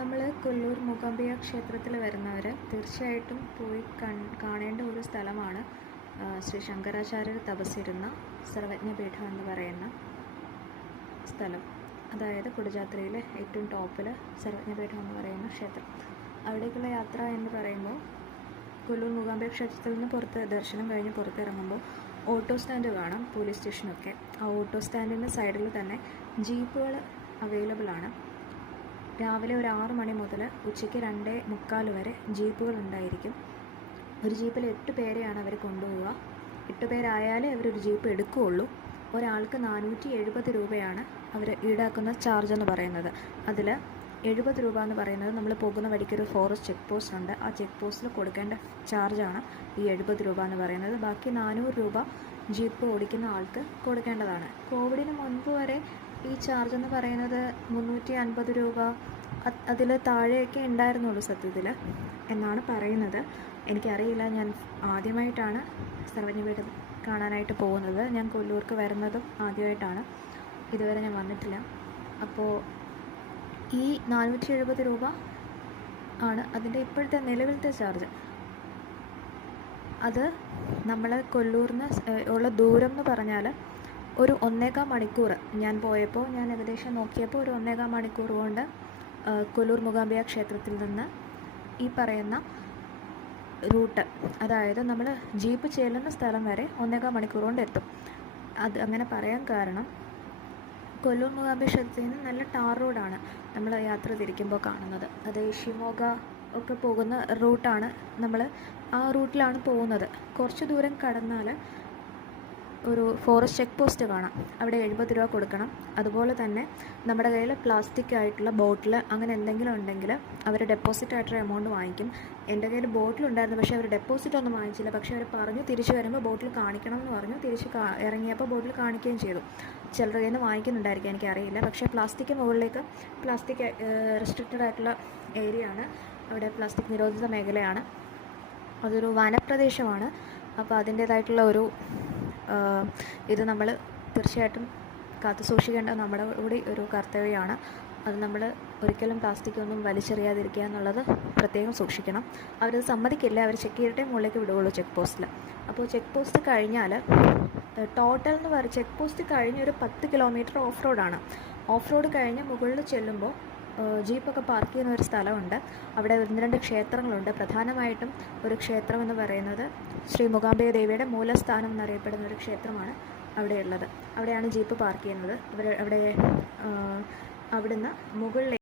നമ്മൾ കൊല്ലൂർ മൂകാംബിക ക്ഷേത്രത്തിൽ വരുന്നവർ തീർച്ചയായിട്ടും പോയി കാണേണ്ട ഒരു സ്ഥലമാണ് ശ്രീ ശങ്കരാചാര്യർ തപസ്സിരുന്ന സർവജ്ഞപീഠം എന്ന് പറയുന്ന സ്ഥലം. അതായത് കുടജാദ്രിയിലെ ഏറ്റവും ടോപ്പിൽ സർവജ്ഞപീഠം എന്ന് പറയുന്ന ക്ഷേത്രം. അവിടേക്കുള്ള യാത്ര എന്ന് പറയുമ്പോൾ കൊല്ലൂർ മൂകാംബിക ക്ഷേത്രത്തിൽ നിന്ന് ദർശനം കഴിഞ്ഞ് പുറത്തിറങ്ങുമ്പോൾ ഓട്ടോ സ്റ്റാൻഡ് കാണാം, പോലീസ് സ്റ്റേഷനൊക്കെ. ആ ഓട്ടോ സ്റ്റാൻഡിൻ്റെ സൈഡിൽ തന്നെ ജീപ്പുകൾ അവൈലബിൾ ആണ്. രാവിലെ ഒരു 6 മണി മുതൽ ഉച്ചയ്ക്ക് 2:45 വരെ ജീപ്പുകൾ ഉണ്ടായിരിക്കും. ഒരു ജീപ്പിൽ 8 പേരെയാണ് അവർ കൊണ്ടുപോവുക. 8 പേരായാലേ അവരൊരു ജീപ്പ് എടുക്കുകയുള്ളൂ. ഒരാൾക്ക് 470 രൂപയാണ് അവർ ഈടാക്കുന്ന ചാർജ് എന്ന് പറയുന്നത്. അതിൽ 70 രൂപ എന്ന് പറയുന്നത് നമ്മൾ പോകുന്ന വഴിക്കൊരു ഫോറസ്റ്റ് ചെക്ക് പോസ്റ്റ് ഉണ്ട്. ആ ചെക്ക് പോസ്റ്റിൽ കൊടുക്കേണ്ട ചാർജാണ് ഈ 70 രൂപ എന്ന് പറയുന്നത്. ബാക്കി 400 രൂപ ജീപ്പ് ഓടിക്കുന്ന ആൾക്ക് കൊടുക്കേണ്ടതാണ്. കോവിഡിന് മുൻപ് വരെ ഈ ചാർജ് എന്ന് പറയുന്നത് 350 രൂപ അതിൽ താഴെയൊക്കെ ഉണ്ടായിരുന്നുള്ളൂ സത്യത്തിൽ എന്നാണ് പറയുന്നത്. എനിക്കറിയില്ല, ഞാൻ ആദ്യമായിട്ടാണ് സർവജ്ഞപീഠം കാണാനായിട്ട് പോകുന്നത്. ഞാൻ കൊല്ലൂർക്ക് വരുന്നതും ആദ്യമായിട്ടാണ്, ഇതുവരെ ഞാൻ വന്നിട്ടില്ല. അപ്പോൾ ഈ 470 രൂപ ആണ് അതിൻ്റെ ഇപ്പോഴത്തെ നിലവിലത്തെ ചാർജ്. അത് നമ്മൾ കൊല്ലൂരിന് ഉള്ള ദൂരം എന്ന് പറഞ്ഞാൽ ഒരു 1.25 മണിക്കൂർ. ഞാൻ പോയപ്പോൾ ഞാൻ ഏകദേശം നോക്കിയപ്പോൾ ഒരു 1.25 മണിക്കൂർ കൊണ്ട് കൊല്ലൂർ മൂകാംബിക ക്ഷേത്രത്തിൽ നിന്ന് ഈ പറയുന്ന റൂട്ട്, അതായത് നമ്മൾ ജീപ്പ് ചെല്ലുന്ന സ്ഥലം വരെ 1.25 മണിക്കൂർ കൊണ്ട് എത്തും. അത് അങ്ങനെ പറയാൻ കാരണം കൊല്ലൂർ മൂകാംബിക ക്ഷേത്രത്തിൽ നിന്ന് നല്ല ടാർ റോഡാണ് നമ്മൾ യാത്ര തിരിക്കുമ്പോൾ കാണുന്നത്. അത് ഷിമോഗ ഒക്കെ പോകുന്ന റൂട്ടാണ്. നമ്മൾ ആ റൂട്ടിലാണ് പോകുന്നത്. കുറച്ച് ദൂരം കടന്നാൽ ഒരു ഫോറസ്റ്റ് ചെക്ക് പോസ്റ്റ് കാണാം. അവിടെ 70 രൂപ കൊടുക്കണം. അതുപോലെ തന്നെ നമ്മുടെ കയ്യിൽ പ്ലാസ്റ്റിക് ആയിട്ടുള്ള ബോട്ടിൽ അങ്ങനെ എന്തെങ്കിലും ഉണ്ടെങ്കിൽ അവർ ഡെപ്പോസിറ്റ് ആയിട്ടൊരു എമൗണ്ട് വാങ്ങിക്കും. എൻ്റെ കയ്യിൽ ബോട്ടിലുണ്ടായിരുന്നു, പക്ഷേ അവർ ഡെപ്പോസിറ്റ് ഒന്നും വാങ്ങിച്ചില്ല. പക്ഷേ അവർ പറഞ്ഞു തിരിച്ച് വരുമ്പോൾ ബോട്ടിൽ കാണിക്കണം എന്ന് പറഞ്ഞു. തിരിച്ച് ഇറങ്ങിയപ്പോൾ ബോട്ടിൽ കാണിക്കുകയും ചെയ്തു. ചിലരുടെ കയ്യിൽ നിന്ന് വാങ്ങിക്കുന്നുണ്ടായിരിക്കും, എനിക്കറിയില്ല. പക്ഷേ പ്ലാസ്റ്റിക് മുകളിലേക്ക് പ്ലാസ്റ്റിക് റെസ്ട്രിക്റ്റഡ് ആയിട്ടുള്ള ഏരിയ ആണ്. അവിടെ പ്ലാസ്റ്റിക് നിരോധിത മേഖലയാണ്. അതൊരു വനപ്രദേശമാണ്. അപ്പോൾ അതിൻ്റേതായിട്ടുള്ള ഒരു ഇത് നമ്മൾ തീർച്ചയായിട്ടും കാത്തു സൂക്ഷിക്കേണ്ട നമ്മുടെ കൂടി ഒരു കർത്തവ്യമാണ്. അത് നമ്മൾ ഒരിക്കലും പ്ലാസ്റ്റിക് ഒന്നും വലിച്ചെറിയാതിരിക്കുക എന്നുള്ളത് പ്രത്യേകം സൂക്ഷിക്കണം. അവരത് സമ്മതിക്കില്ല. അവർ ചെക്ക് ചെയ്തിട്ടേ മുകളിലേക്ക് വിടുകയുള്ളൂ ചെക്ക് പോസ്റ്റിൽ. അപ്പോൾ ചെക്ക് പോസ്റ്റ് കഴിഞ്ഞാൽ ടോട്ടൽ എന്ന് പറയുക ചെക്ക് പോസ്റ്റ് കഴിഞ്ഞ് ഒരു 10 കിലോമീറ്റർ ഓഫ് റോഡാണ്. ഓഫ് റോഡ് കഴിഞ്ഞ് മുകളിൽ ചെല്ലുമ്പോൾ ജീപ്പൊക്കെ പാർക്ക് ചെയ്യുന്ന ഒരു സ്ഥലമുണ്ട്. അവിടെ 1-2 ക്ഷേത്രങ്ങളുണ്ട്. പ്രധാനമായിട്ടും ഒരു ക്ഷേത്രം എന്ന് പറയുന്നത് ശ്രീ മൂകാംബിക ദേവിയുടെ മൂലസ്ഥാനം എന്നറിയപ്പെടുന്ന ഒരു ക്ഷേത്രമാണ് അവിടെയുള്ളത്. അവിടെയാണ് ജീപ്പ് പാർക്ക് ചെയ്യുന്നത്. അവിടുന്ന് മുകളിൽ